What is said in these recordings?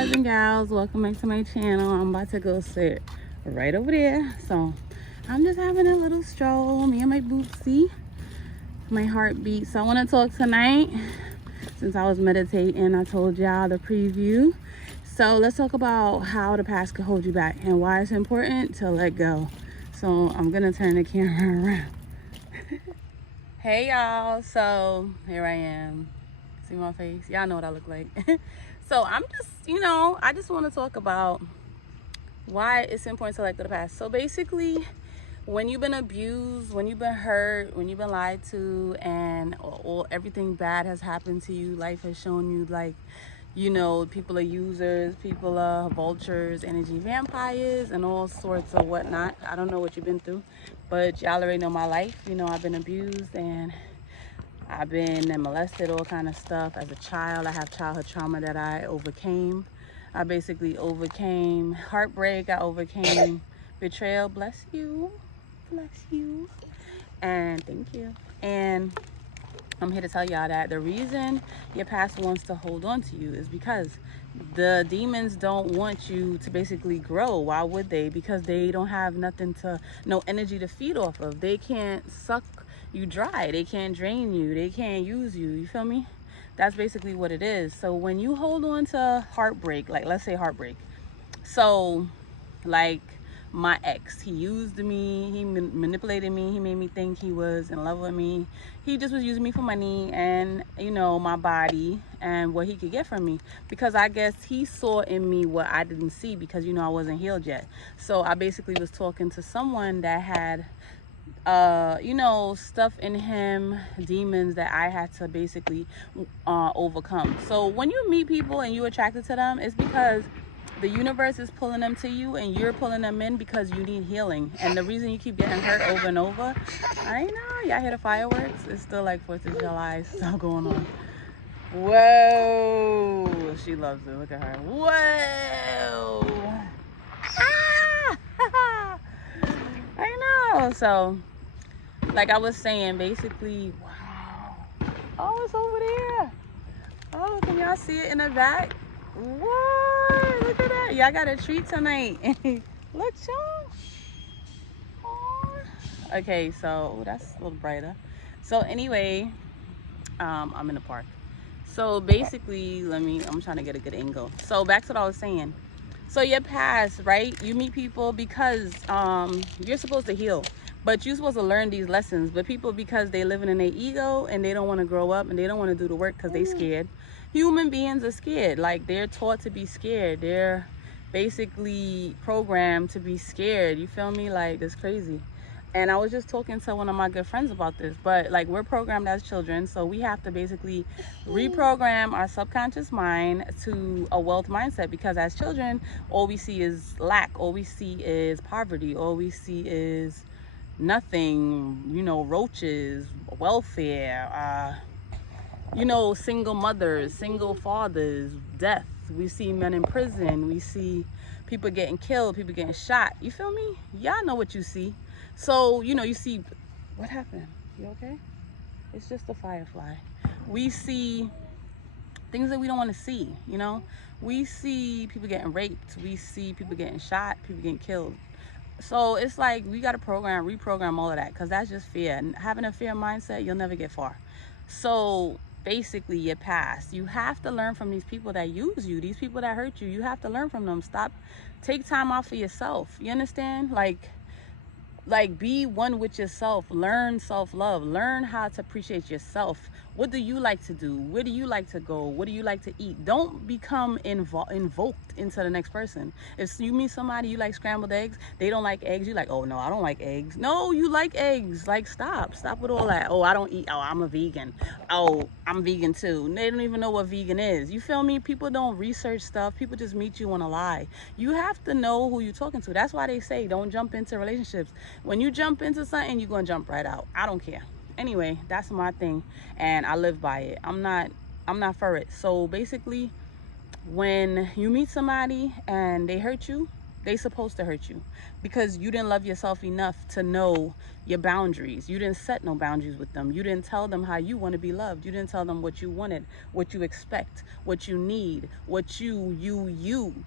guys and gals, welcome back to my channel. I'm about to go sit right over there. So I'm just having a little stroll, me and my boopsie, my heartbeat. So I want to talk tonight. Since I was meditating, I told y'all the preview. So let's talk about how the past could hold you back and why it's important to let go. So I'm gonna turn the camera around. Hey y'all, so here I am. See my face? Y'all know what I look like. So I'm just, I just want to talk about why it's important to let go of the past. So basically, when you've been abused, when you've been hurt, when you've been lied to, and or everything bad has happened to you, life has shown you, like, people are users, people are vultures, energy vampires, and all sorts of whatnot. I don't know what you've been through, but y'all already know my life. I've been abused and I've been molested, all kind of stuff as a child. I have childhood trauma that I overcame. I basically overcame heartbreak. I overcame betrayal. Bless you. Bless you. And thank you. And I'm here to tell y'all that the reason your past wants to hold on to you is because the demons don't want you to basically grow. Why would they? Because they don't have no energy to feed off of. They can't suck you dry. They can't drain you. They can't use you. You feel me? That's basically what it is. So when you hold on to heartbreak, like let's say heartbreak. So like my ex, he used me, he manipulated me, he made me think he was in love with me. He just was using me for money and my body and what he could get from me, because I guess he saw in me what I didn't see, because I wasn't healed yet. So I basically was talking to someone that had stuff in him, demons that I had to basically overcome. So when you meet people and you're attracted to them, it's because the universe is pulling them to you and you're pulling them in because you need healing. And the reason you keep getting hurt over and over, I know, y'all hear the fireworks? It's still like 4th of July still going on. Whoa, she loves it. Look at her. Whoa. Ah! I know. So like I was saying, basically, wow. Oh, it's over there. Oh, can y'all see it in the back? What? Look at that. Y'all got a treat tonight. Look, y'all. Okay, so that's a little brighter. So anyway, I'm in the park. So basically, I'm trying to get a good angle. So back to what I was saying. So your past, right? You meet people because you're supposed to heal, but you're supposed to learn these lessons. But people, because they living in their ego and they don't want to grow up and they don't want to do the work because they scared. Human beings are scared. Like, they're taught to be scared. They're basically programmed to be scared. You feel me? Like, that's crazy. And I was just talking to one of my good friends about this, but like, we're programmed as children, so we have to basically reprogram our subconscious mind to a wealth mindset, because as children, all we see is lack, all we see is poverty, all we see is nothing, roaches, welfare, single mothers, single fathers, death. We see men in prison, we see people getting killed, people getting shot. You feel me? Y'all know what you see. So, you see, what happened? You okay? It's just a firefly. We see things that we don't want to see, We see people getting raped. We see people getting shot, people getting killed. So it's like, we got to reprogram all of that, because that's just fear. And having a fear mindset, you'll never get far. So basically, your past, you have to learn from these people that use you, these people that hurt you. You have to learn from them. Take time out for yourself. You understand? Like be one with yourself. Learn self-love. Learn how to appreciate yourself. What do you like to do? Where do you like to go? What do you like to eat? Don't become invoked into the next person. If you meet somebody, you like scrambled eggs, they don't like eggs, you like, oh no, I don't like eggs. No, you like eggs. Like, stop with all that. Oh, I don't eat. Oh, I'm a vegan. Oh, I'm vegan too. They don't even know what vegan is. You feel me? People don't research stuff. People just meet you on a lie. You have to know who you're talking to. That's why they say don't jump into relationships. When you jump into something, you're gonna jump right out. I don't care. Anyway, that's my thing, and I live by it. I'm not for it. So basically, when you meet somebody and they hurt you, They supposed to hurt you because you didn't love yourself enough to know your boundaries. You didn't set no boundaries with them. You didn't tell them how you want to be loved. You didn't tell them what you wanted, what you expect, what you need, what you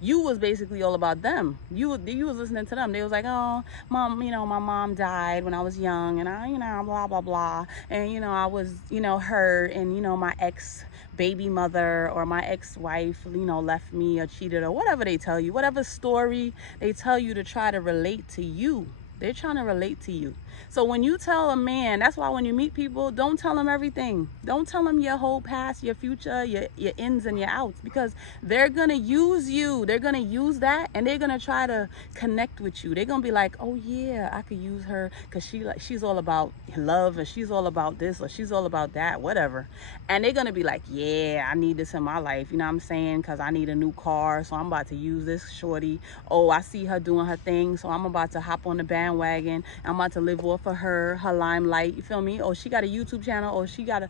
was basically all about them. You was listening to them. They was like, oh, mom, my mom died when I was young, and I, blah blah blah, and I was, hurt, and my ex baby mother or my ex-wife, left me or cheated or whatever they tell you, whatever story they tell you to try to relate to you. They're trying to relate to you. So when you tell a man, that's why when you meet people, don't tell them everything. Don't tell them your whole past, your future, your ins and your outs, because they're going to use you. They're going to use that, and they're going to try to connect with you. They're going to be like, oh yeah, I could use her because she's all about love, and she's all about this, or she's all about that, whatever. And they're going to be like, yeah, I need this in my life. You know what I'm saying? Because I need a new car, so I'm about to use this shorty. Oh, I see her doing her thing, so I'm about to hop on the bandwagon. I'm about to live off of her limelight. You feel me? Oh, she got a YouTube channel. Oh, she got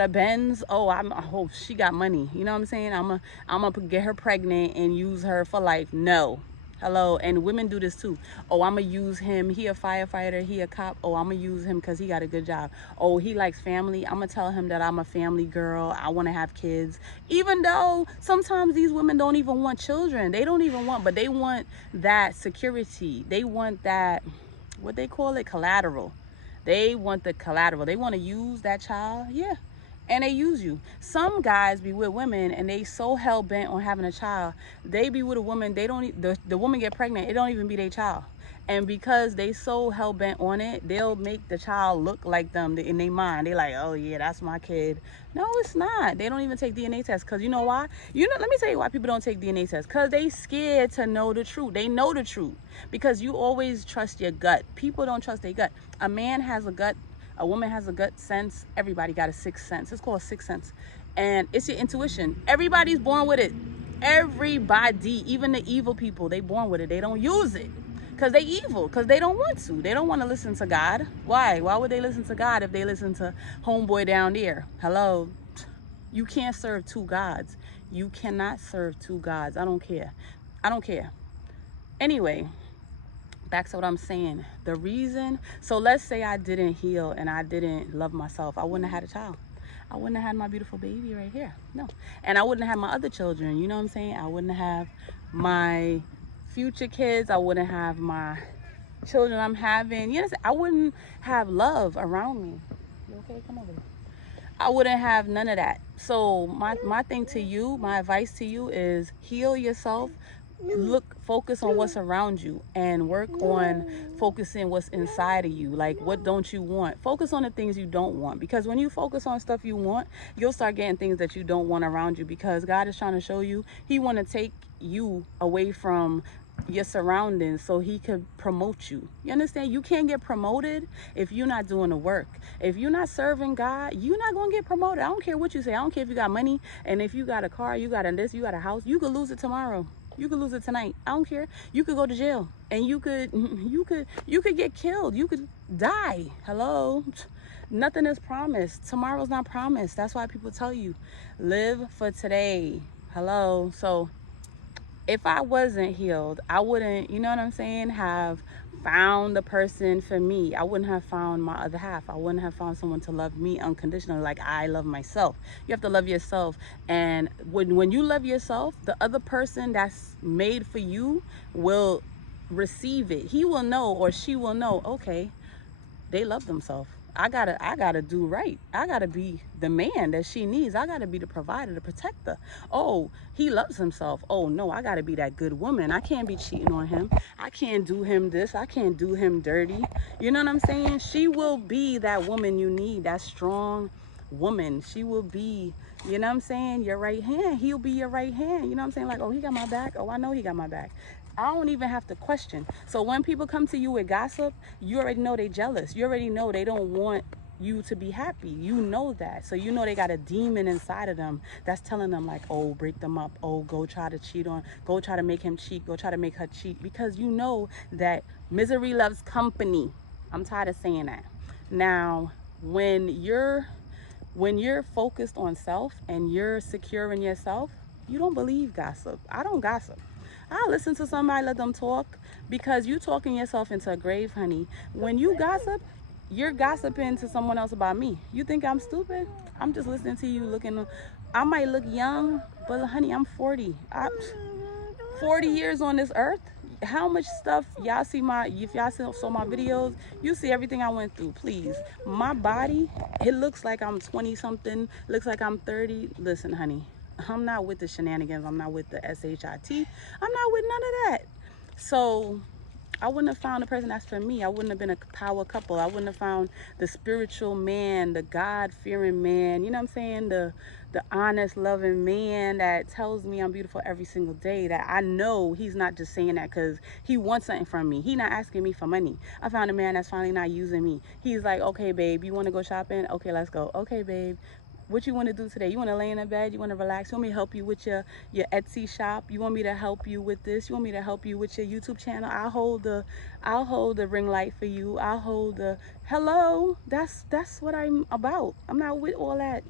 a Benz. Oh, she got money. You know what I'm saying? I'm gonna get her pregnant and use her for life. No. Hello. And women do this too. Oh, I'm gonna use him. He a firefighter. He a cop. Oh, I'm gonna use him because he got a good job. Oh, he likes family. I'm gonna tell him that I'm a family girl. I want to have kids. Even though sometimes these women don't even want children. They don't even want, but they want that security. They want that, what they call it, collateral. They want the collateral. They want to use that child. Yeah. And they use you. Some guys be with women and they so hell bent on having a child. They be with a woman, they don't, the woman get pregnant, it don't even be their child. And because they so hell bent on it, they'll make the child look like them in their mind. They like, oh yeah, that's my kid. No, it's not. They don't even take DNA tests. Because you know why? Let me tell you why people don't take DNA tests. Because they scared to know the truth. They know the truth. Because you always trust your gut. People don't trust their gut. A man has a gut. A woman has a gut sense. Everybody got a sixth sense. It's called sixth sense. And it's your intuition. Everybody's born with it. Everybody, even the evil people, they born with it. They don't use it because they evil, because they don't want to. They don't want to listen to God. Why? Why would they listen to God if they listen to homeboy down there? Hello? You can't serve two gods. You cannot serve two gods. I don't care. I don't care. Anyway, back to what I'm saying. The reason, so let's say I didn't heal and I didn't love myself. I wouldn't have had a child. I wouldn't have had my beautiful baby right here. No. And I wouldn't have my other children. You know what I'm saying? I wouldn't have my future kids. I wouldn't have my children I'm having. You know, I wouldn't have love around me. You okay? Come over here. I wouldn't have none of that. So my thing to you, my advice to you is heal yourself. Focus on what's around you and work on focusing what's inside of you. Like, what don't you want? Focus on the things you don't want, because when you focus on stuff you want, you'll start getting things that you don't want around you, because God is trying to show you he want to take you away from your surroundings so he could promote you. You understand? You can't get promoted if you're not doing the work. If you're not serving God, you're not going to get promoted. I don't care what you say. I don't care if you got money, and if you got a car, you got this, you got a house, you could lose it tomorrow. You could lose it tonight. I don't care. You could go to jail, and you could get killed. You could die. Hello? Nothing is promised. Tomorrow's not promised. That's why people tell you, live for today. Hello? So if I wasn't healed, I wouldn't, you know what I'm saying, have found the person for me. I wouldn't have found my other half. I wouldn't have found someone to love me unconditionally like I love myself. You have to love yourself. And when you love yourself, the other person that's made for you will receive it. He will know, or she will know, okay, they love themselves. I gotta do right. I gotta be the man that she needs. I gotta be the provider, the protector. Oh, he loves himself. Oh no, I gotta be that good woman. I can't be cheating on him. I can't do him this. I can't do him dirty. You know what I'm saying? She will be that woman you need, that strong woman. She will be, you know what I'm saying, your right hand. He'll be your right hand. You know what I'm saying? Like, oh, he got my back. Oh, I know he got my back. I don't even have to question. So when people come to you with gossip, you already know they jealous. You already know they don't want you to be happy. You know that. So you know they got a demon inside of them that's telling them like, oh, break them up. Oh, go try to cheat on, go try to make him cheat. Go try to make her cheat. Because you know that misery loves company. I'm tired of saying that. Now, when you're focused on self and you're secure in yourself, you don't believe gossip. I don't gossip. I'll listen to somebody, let them talk, because you talking yourself into a grave, honey. When you gossip, you're gossiping to someone else about me. You think I'm stupid? I'm just listening to you looking. I might look young, but honey, I'm 40. 40 years on this earth. How much stuff y'all see if y'all saw my videos, you see everything I went through. Please, my body, it looks like I'm 20 something, looks like I'm 30. Listen, honey, I'm not with the shenanigans. I'm not with the shit. I'm not with none of that. So I wouldn't have found a person that's for me. I wouldn't have been a power couple. I wouldn't have found the spiritual man, the God-fearing man, you know what I'm saying? The honest, loving man that tells me I'm beautiful every single day, that I know he's not just saying that because he wants something from me. He's not asking me for money. I found a man that's finally not using me. He's like, okay, babe, you want to go shopping? Okay, let's go. Okay, babe, what you want to do today? You want to lay in a bed? You want to relax? You want me to help you with your Etsy shop? You want me to help you with this? You want me to help you with your YouTube channel? I'll hold the ring light for you. I'll hold the hello. That's what I'm about. I'm not with all that.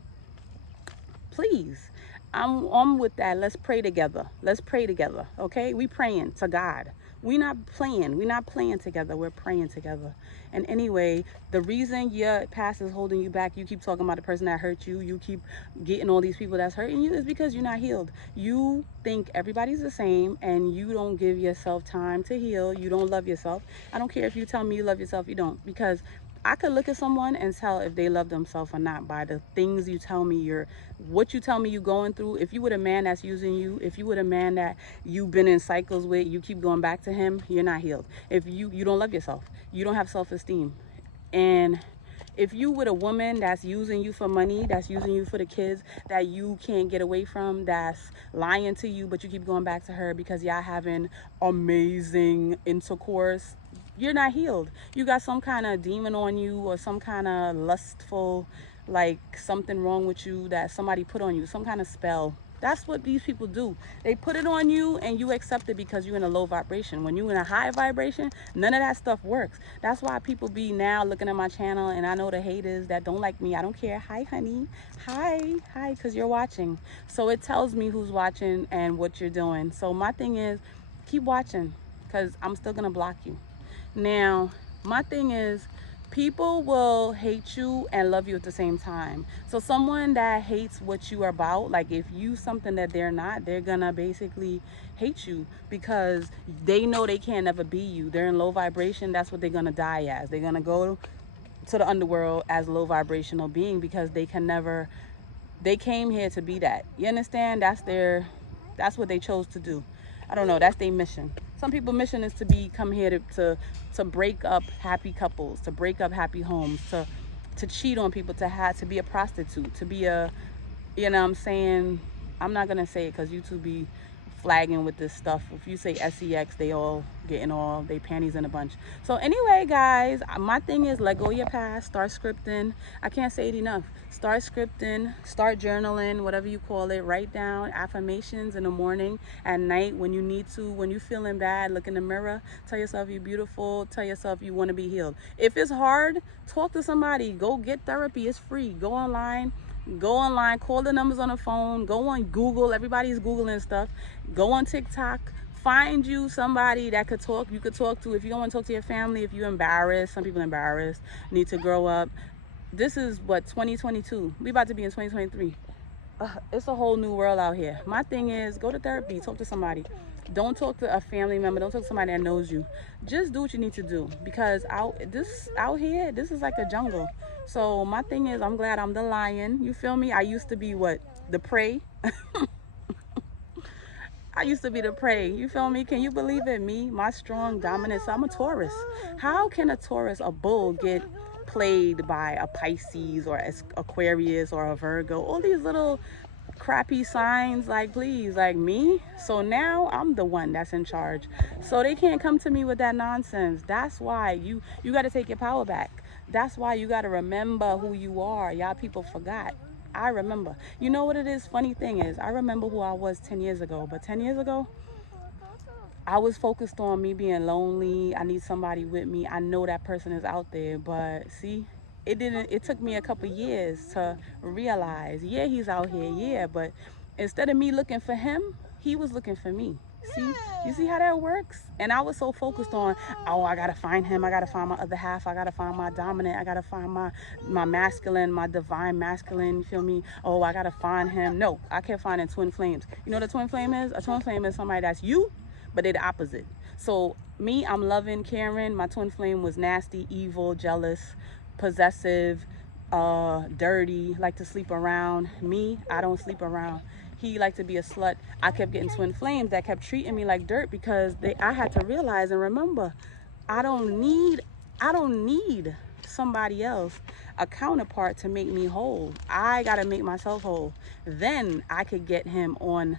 Please. I'm with that. Let's pray together. Let's pray together. Okay? We praying to God. We not playing. We not playing together. We're praying together. And anyway, the reason your past is holding you back, you keep talking about the person that hurt you, you keep getting all these people that's hurting you, is because you're not healed. You think everybody's the same and you don't give yourself time to heal. You don't love yourself. I don't care if you tell me you love yourself, you don't. Because I could look at someone and tell if they love themselves or not by the things you tell me what you tell me you going through. If you with a man that's using you, if you with a man that you've been in cycles with, you keep going back to him, you're not healed. If you don't love yourself, you don't have self-esteem. And if you with a woman that's using you for money, that's using you for the kids that you can't get away from, that's lying to you, but you keep going back to her because y'all having amazing intercourse, you're not healed. You got some kind of demon on you, or some kind of lustful, like something wrong with you that somebody put on you, some kind of spell. That's what these people do. They put it on you and you accept it because you're in a low vibration. When you're in a high vibration, none of that stuff works. That's why people be now looking at my channel, and I know the haters that don't like me. I don't care. Hi, honey. Hi, because you're watching. So it tells me who's watching and what you're doing. So my thing is, keep watching, because I'm still going to block you. Now, my thing is, people will hate you and love you at the same time. So someone that hates what you are about, like if you something that they're not, they're gonna basically hate you because they know they can't ever be you. They're in low vibration. That's what they're gonna die as. They're gonna go to the underworld as low vibrational being because they can never, they came here to be that. You understand? That's what they chose to do. I don't know, that's their mission. Some people's mission is to come here to break up happy couples, to break up happy homes, to cheat on people, to be a prostitute, to be a, you know what I'm saying? I'm not gonna say it because YouTube be flagging with this stuff. If you say sex, they all getting all they panties in a bunch. So anyway, guys, my thing is, let go of your past, start scripting. I can't say it enough. Start scripting, start journaling, whatever you call it. Write down affirmations in the morning, at night, when you need to. When you're feeling bad, look in the mirror, tell yourself you're beautiful, tell yourself you want to be healed. If it's hard, talk to somebody, go get therapy. It's free. Go online, call the numbers on the phone, go on Google. Everybody's Googling stuff. Go on TikTok, find you somebody that you could talk to. If you don't want to talk to your family, if you're embarrassed, some people embarrassed, need to grow up. This is what, 2022. We about to be in 2023. It's a whole new world out here. My thing is, go to therapy, talk to somebody. Don't talk to a family member, don't talk to somebody that knows you. Just do what you need to do, because out here, this is like a jungle. So my thing is, I'm glad I'm the lion. You feel me? I used to be what? The prey. I used to be the prey. You feel me? Can you believe it? Me, my strong dominance. I'm a Taurus. How can a Taurus, a bull, get played by a Pisces or Aquarius or a Virgo? All these little crappy signs, like, please, like me. So now I'm the one that's in charge. So they can't come to me with that nonsense. That's why you got to take your power back. That's why you got to remember who you are. Y'all people forgot. I remember. You know what it is? Funny thing is, I remember who I was 10 years ago. But 10 years ago, I was focused on me being lonely. I need somebody with me. I know that person is out there. But see, it took me a couple years to realize, yeah, he's out here, yeah. But instead of me looking for him, he was looking for me. See, you see how that works? And I was so focused on, oh, I gotta find him, I gotta find my other half, I gotta find my dominant, I gotta find my masculine, my divine masculine, you feel me? Oh, I gotta find him. No, I kept finding twin flames. You know what a twin flame is? A twin flame is somebody that's you, but they're the opposite. So me, I'm loving, caring. My twin flame was nasty, evil, jealous, possessive, dirty, like to sleep around. Me, I don't sleep around. He liked to be a slut. I kept getting twin flames that kept treating me like dirt because I had to realize and remember, I don't need somebody else, a counterpart, to make me whole. I gotta make myself whole. Then I could get him on,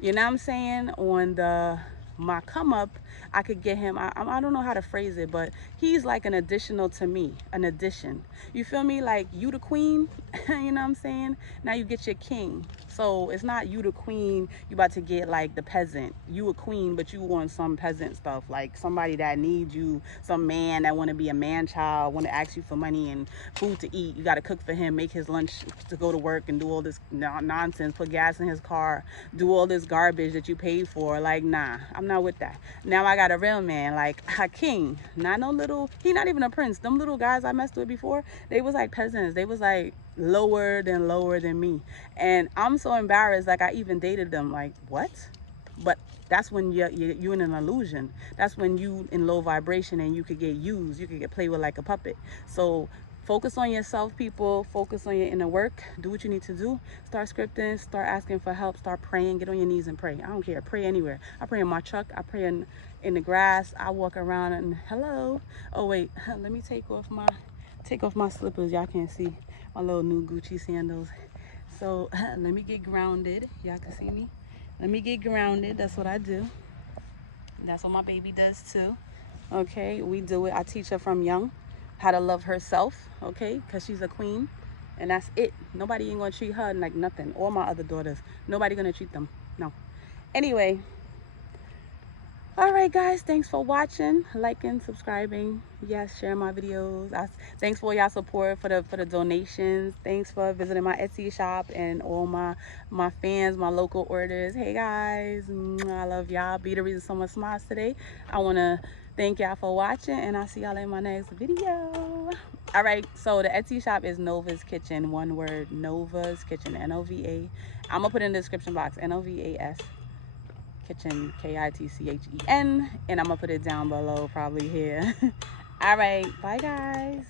you know what I'm saying, on my come up. I could get him, I don't know how to phrase it, but he's like an additional to me, an addition. You feel me? Like, you the queen, you know what I'm saying? Now you get your king. So it's not you the queen, you about to get like the peasant. You a queen, but you want some peasant stuff, like somebody that needs you, some man that want to be a man child, want to ask you for money and food to eat. You got to cook for him, make his lunch to go to work and do all this nonsense, put gas in his car, do all this garbage that you paid for. Like, nah, I'm not with that. Now I got a real man, like a king, not no little, he not even a prince. Them little guys I messed with before, they was like peasants. They was like lower than me. And I'm so embarrassed, like I even dated them. Like, what? But that's when you're in an illusion. That's when you in low vibration and you could get used, you could get played with like a puppet. So focus on yourself, people. Focus on your inner work. Do what you need to do. Start scripting, start asking for help, start praying. Get on your knees and pray. I don't care. Pray anywhere. I pray in my truck. I pray in the grass. I walk around and hello. Oh wait, let me take off my slippers. Y'all can't see my little new Gucci sandals. So let me get grounded. Y'all can see me. Let me get grounded. That's what I do. That's what my baby does too. Okay, we do it. I teach her from young how to love herself, okay, because she's a queen, and that's it. Nobody ain't gonna treat her like nothing. Or my other daughters, nobody gonna treat them, no. Anyway, all right guys, thanks for watching, liking, subscribing, yes, share my videos. Thanks for y'all support, for the donations. Thanks for visiting my Etsy shop and all my fans, my local orders. Hey guys, I love y'all. Be the reason someone smiles today. I want to thank y'all for watching, and I'll see y'all in my next video. All right, so the Etsy shop is Nova's Kitchen, one word, Nova's Kitchen, N-O-V-A. I'm gonna put it in the description box, N-O-V-A-S Kitchen, Kitchen, and I'm gonna put it down below, probably here. All right, bye guys.